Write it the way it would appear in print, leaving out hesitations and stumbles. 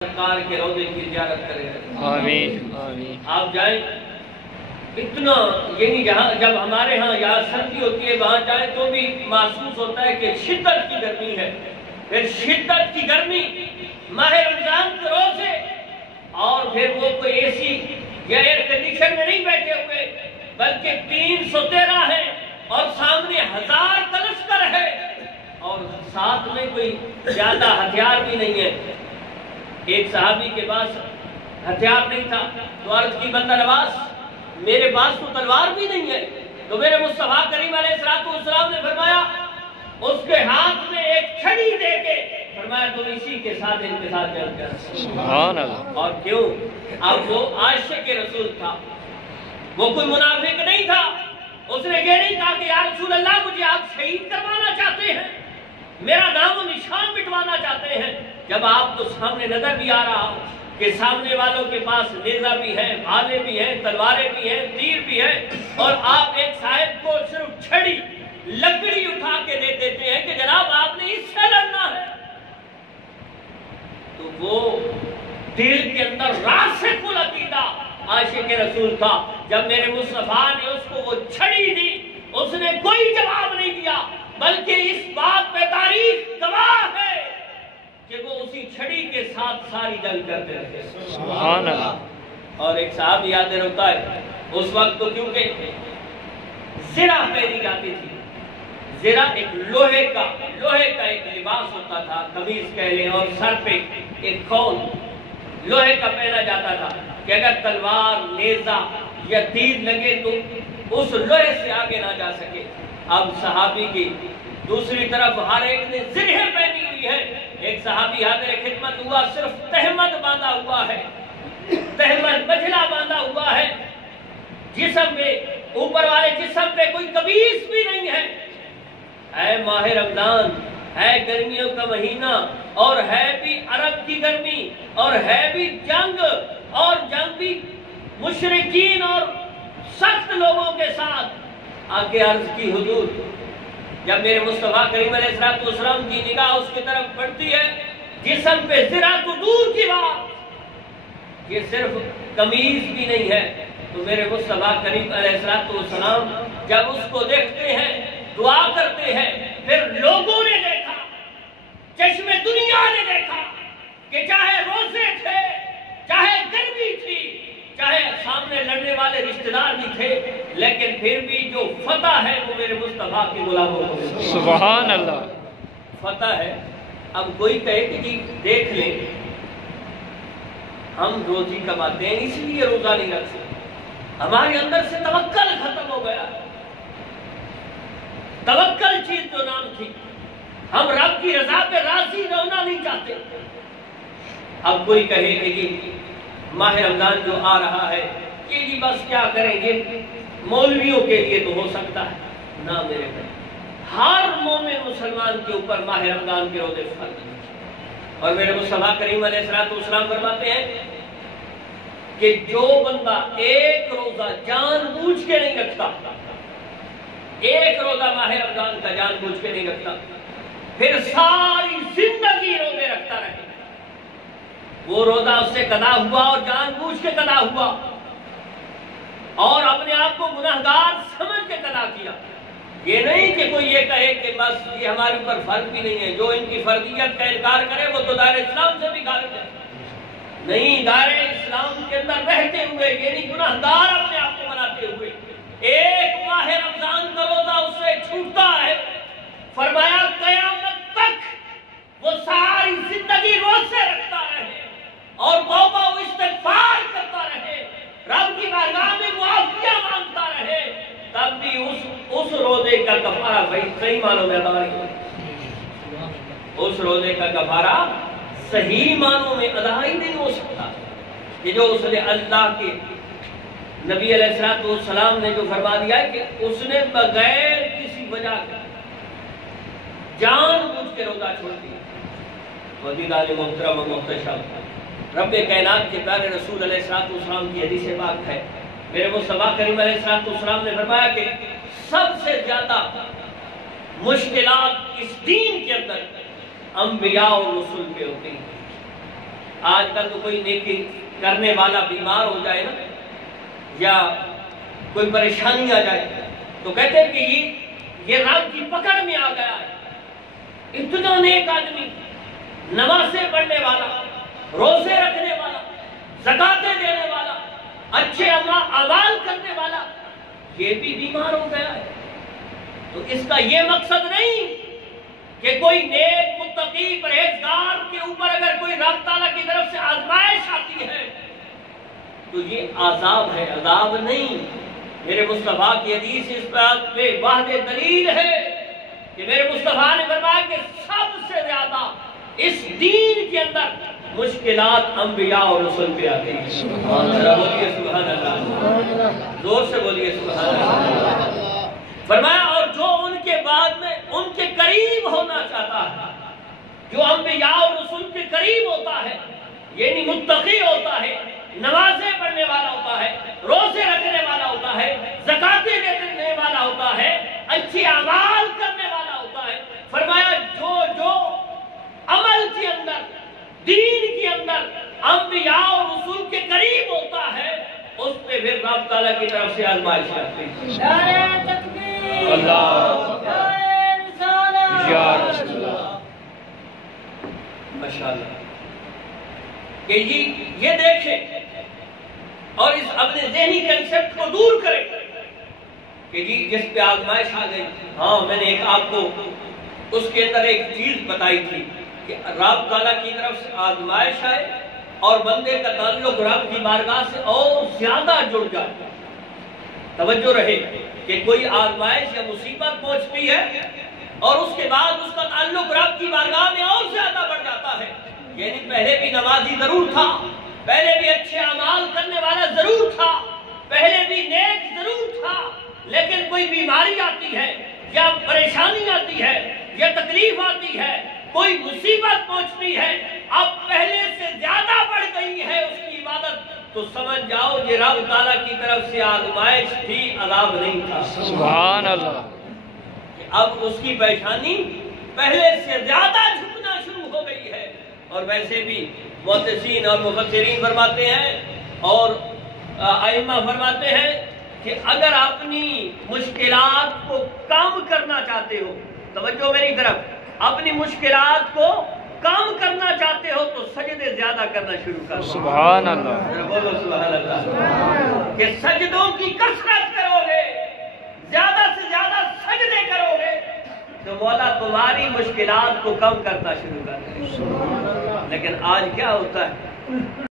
سرکار کے روضے کی زیارت کریں. آمین آمین. آپ جائیں اتنا، یعنی جہاں جب ہمارے ہاں یہاں سردی ہوتی ہے وہاں جائیں تو بھی محسوس ہوتا ہے کہ شدت کی گرمی ہے. پھر شدت کی گرمی ماہ رمضان کے روزے، اور پھر وہ کوئی اے سی یا ایئر کنڈیشن میں نہیں بیٹھے ہوئے بلکہ 313 ہے اور سامنے 1000 تلسکر ہے اور ساتھ میں کوئی زیادہ ہتھیار بھی نہیں ہے. ایک صحابی کے پاس ہتھیار نہیں تھا تو عرض کی بندہ نواز میرے پاس تو تلوار بھی نہیں ہے. تو میرے مصطفیٰ کریم علیہ السلام نے فرمایا اس کے ہاتھ میں ایک چھڑی دے کے فرمایا تم اسی کے ساتھ ان کے ساتھ جنگ کر. سبحان اللہ. اور کیوں؟ اب وہ عاشق رسول تھا، وہ کوئی منافق نہیں تھا. اس نے یہ نہیں کہا کہ یا رسول اللہ مجھے آپ شہید کروانا چاہتے ہیں، میرا نام و نشان مٹوانا چاہتے ہیں. جب آپ کو سامنے نظر بھی آ رہا کہ سامنے والوں کے پاس نیزہ بھی ہے، بھالے بھی ہیں، تلواریں بھی ہیں، تیر بھی ہیں، اور آپ ایک صاحب کو صرف چھڑی لکڑی اٹھا کے دے دیتے ہیں کہ جناب آپ نے اس سے لڑنا ہے، تو وہ دل کے اندر راسخ العقیدہ عاشق رسول تھا. جب میرے مصطفیٰ نے اس کو وہ چھڑی دی اس نے کوئی جواب نہیں دیا، بلکہ اس بات پہ تاریخ گواہ ہے کہ وہ اسی چھڑی کے ساتھ ساری جنگ کرتے رہے. سبحان اللہ. اور ایک صاحب یاد ہوتا ہے اس وقت تو کیونکہ زرہ پہنی جاتی تھی. زرہ ایک لوہے کا ایک لباس ہوتا تھا، قمیض کہہ لیں، اور سر پہ ایک خول لوہے کا پہنا جاتا تھا کہ اگر تلوار، نیزہ یا تیر لگے تو اس لوہے سے آگے نہ جا سکے. اب صحابی کی دوسری طرف ہر ایک نے زرہ پہنی ہوئی ہے. ایک صحابی حاضر خدمت ہوا، صرف تہمت باندھا ہوا ہے، تہمت بجلا باندھا ہوا ہے، جسم پہ اوپر والے جسم پہ کوئی قمیص بھی نہیں ہے. ہے ماہ رمضان، ہے گرمیوں کا مہینہ، اور ہے بھی عرب کی گرمی، اور ہے بھی جنگ، اور جنگ بھی مشرکین اور سخت لوگوں کے ساتھ. آگے عرض کی حضور جب میرے مصطفیٰ کریم علیہ السلام کی نگاہ اس کی طرف پڑتی ہے، جسم پہ ذرا تو دور کی بات، یہ صرف قمیض بھی نہیں ہے. تو میرے مصطفیٰ کریم علیہ السلام جب اس کو دیکھتے ہیں دعا کرتے ہیں. پھر لوگوں نے دیکھا، چشم دنیا نے دیکھا کہ چاہے روزے تھے، چاہے گرمی تھی، چاہے سامنے لڑنے والے رشتہ دار بھی تھے، لیکن پھر بھی جو فتح ہے وہ میرے مصطفیٰ کی غلاموں کو. سبحان اللہ. فتح ہے. اب کوئی کہے کہ جی دیکھ لیں ہم روزی کماتے ہیں اس لیے روزہ نہیں رکھ سکتے، ہمارے اندر سے توکل ختم ہو گیا. توکل چیز جو نام تھی، ہم رب کی رضا پہ راضی ہونا نہیں چاہتے. اب کوئی کہے کہ جی ماہ رمضان جو آ رہا ہے کہ جی بس کیا کریں گے، مولویوں کے لیے تو ہو سکتا ہے. نہ میرے بھائی، ہر مومن مسلمان کے اوپر ماہ رمضان کے روزے فرض ہیں. اور میرے مصطفیٰ کریم علیہ السلام فرماتے ہیں کہ جو بندہ ایک روزہ جان بوجھ کے نہیں رکھتا، ایک روزہ ماہ رمضان کا جان بوجھ کے نہیں رکھتا، پھر ساری زندگی روزے رکھتا رہے، وہ روزہ اس سے قضا ہوا اور جان بوجھ کے قضا ہوا، اور اپنے آپ کو گناہگار سمجھ کے قضا کیا. یہ نہیں کہ کوئی یہ کہے کہ بس یہ ہمارے اوپر فرض بھی نہیں ہے، جو ان کی فرضیت کا انکار کرے وہ تو دائرہ اسلام سے بھی خارج ہے. نہیں، دائرہ اسلام کے اندر رہتے ہوئے، یعنی گناہگار اپنے آپ کو بناتے ہوئے ایک ماہ رمضان کا روزہ اس سے چھوٹتا ہے. فرمایا قیامت تک وہ ساری زندگی روزے رکھتا رہے اور توبہ و استغفار کرتا رہے، رب کی بارگاہ میں معافیاں مانگتا رہے، تب بھی اس روزے کا کفارہ صحیح معنوں میں ادا نہیں ہوگا. اس روزے کا کفارہ صحیح معنوں میں ادا ہی نہیں ہو سکتا کہ جو اس نے اللہ کے نبی علیہ السلام نے جو فرما دیا ہے کہ اس نے بغیر کسی وجہ کے جان بوجھ کے روزہ چھوڑ دیا. وزیران محترم و محتشم، رب کائنات کے پیارے رسول علیہ السلام کی حدیث پاک ہے، میرے مصطفیٰ کریم علیہ السلام نے فرمایا کہ سب سے زیادہ مشکلات اس دین کے اندر انبیاء اور رسول پہ ہوتی ہیں. آج کل تو کوئی نیکی کرنے والا بیمار ہو جائے نا یا کوئی پریشانی آ جائے تو کہتے ہیں کہ یہ رب کی پکڑ میں آ گیا ہے۔ اتنا نیک آدمی، نمازیں پڑھنے والا، روزے رکھنے والا، زکاتیں دینے والا، اچھے اعمال کرنے والا، یہ بھی بیمار ہو گیا ہے۔ تو اس کا یہ مقصد نہیں کہ کوئی نیک متقی پرہیزگار کے اوپر اگر کوئی رب تعالیٰ کی طرف سے آزمائش آتی ہے تو یہ عذاب ہے، عذاب نہیں۔ میرے مصطفیٰ کی حدیث اس بات پہ واضح دلیل ہے کہ میرے مصطفیٰ نے فرمایا کہ سب سے زیادہ اس دین کے اندر مشکلات انبیاء اور رسول پہ آتے ہیں۔ سبحان اللہ، بولیے سبحان اللہ، زور سے بولیے سبحان اللہ۔ فرمایا اور جو ان کے بعد میں ان کے قریب ہونا چاہتا ہے، جو انبیاء اور رسول کے قریب ہوتا ہے، یعنی متقی ہوتا ہے، نمازیں پڑھنے والا ہوتا ہے، روزے رکھنے والا ہوتا ہے، زکاتیں دینے والا ہوتا ہے، اچھے اعمال کرنے والا ہوتا ہے، فرمایا جو عمل کے اندر، دین کے اندر انبیاء اور رسول کے قریب ہوتا ہے اس پہ پھر رب تعالیٰ کی طرف سے آزمائش آتی ہے۔ نعرہ تکبیر، اللہ، نعرہ رسالت، یا رسول اللہ، ماشاءاللہ۔ کہ یہ دیکھیں اور اس اپنے ذہنی کنسپٹ کو دور کریں کہ جس پہ آزمائش آ گئی، ہاں میں نے ایک آپ کو اس کے اندر ایک چیز بتائی تھی کہ رب تعالیٰ کی طرف سے آزمائش آئے اور بندے کا تعلق رب کی بارگاہ سے اور زیادہ جڑ جائے۔ توجہ رہے کہ کوئی آزمائش یا مصیبت پہنچتی ہے اور اس کے بعد اس کا تعلق رب کی بارگاہ میں اور زیادہ بڑھ جاتا ہے، یعنی پہلے بھی نمازی ضرور تھا، پہلے بھی اچھے اعمال کرنے والا ضرور تھا، پہلے بھی نیک ضرور تھا، لیکن کوئی بیماری آتی ہے یا پریشانی آتی ہے یا تکلیف آتی ہے، کوئی مصیبت پہنچتی ہے، اب پہلے سے زیادہ بڑھ گئی ہے اس کی عبادت، تو سمجھ جاؤ یہ رب تعالیٰ کی طرف سے آزمائش تھی، عذاب نہیں تھا۔ سبحان اللہ۔ اب اس کی پریشانی پہلے سے زیادہ جھکنا شروع ہو گئی ہے۔ اور ویسے بھی محدثین اور مفسرین فرماتے ہیں اور ائمہ فرماتے ہیں کہ اگر اپنی مشکلات کو کم کرنا چاہتے ہو، توجہ میری طرف، اپنی مشکلات کو کم کرنا چاہتے ہو تو سجدے زیادہ کرنا شروع کرو۔ سبحان اللہ، بولو سبحان اللہ، کہ سجدوں کی کثرت کرو گے، زیادہ سے زیادہ سجدے کرو گے تو مولا تمہاری مشکلات کو کم کرنا شروع کر دے۔ لیکن آج کیا ہوتا ہے؟